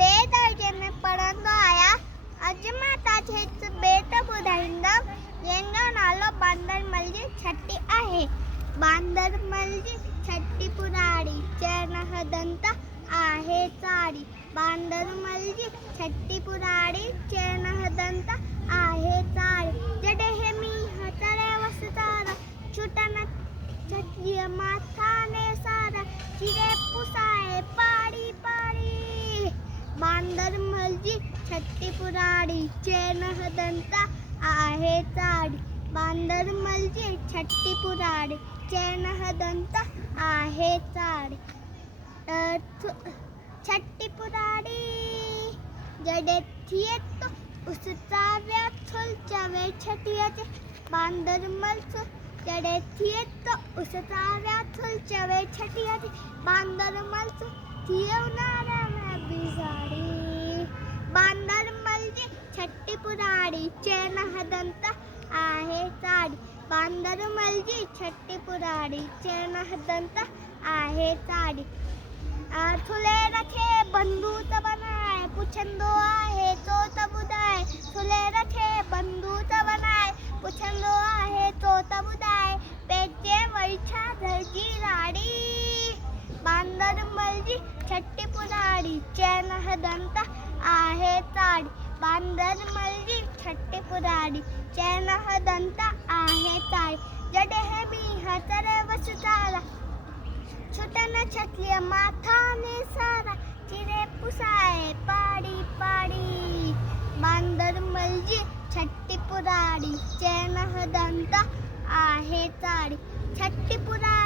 बेदर्जे में पढ़ंदो आया। अज मां ताजे बेट ॿुधाईंदमि जंहिंजो नालो बांदरमल जी छटी आहे। बांदरमल जी छटी पुराणी चैन हदंत आहे चाड़ी। बांदरमल जी छटी पुराणी चैन हदंत आहे चाड़ी। जॾहिं मींहुं चढ़े वसतारा छुटन छटीअ माथा ने सारा चिरे पुसाए पाड़ी पाड़ी। बांदरमल जी छटी पुराणी चैन हदंत आहे चाड़ी। बांदरमल जी छटी पुराणी चैन हदंत आहे चाड़ी। छटी पुराणी जॾहिं थिए तो उस चाव्या थुल चवे छटीअ जे। बांदरमल जॾहिं थिए तो उस चाव्या थुल चवे छटीअ जे। बांदरमल थिए उन्हारे में बिसाड़ी। बांदरमल जी छटी पुराणी चैन हदंत आहे चाड़ी। बांदरमल जी छटी पुराणी चैन हदंत आहे चाड़ी। थुलेर खे बंदूक बनाए पुछंदो आहे तो त ॿुधाए। थुलेर खे बंदूक बनाए पुछंदो आहे तो त ॿुधाए। पेचे वरी छा दर्जी राड़ी। बांदरमल जी छटी पुराणी चैन हदंत आहे चाड़ी। बांदरमल जी छटी पुराणी चैन हदंत आहे चाड़ी। जॾहिं मींहुं चढ़े वसतारा छुटन छटीअ माथा ने सारा चिरे पुसाए पाड़ी पाड़ी। बांदरमल जी छटी पुराणी चैन हदंत आहे चाड़ी। छटी पुराणी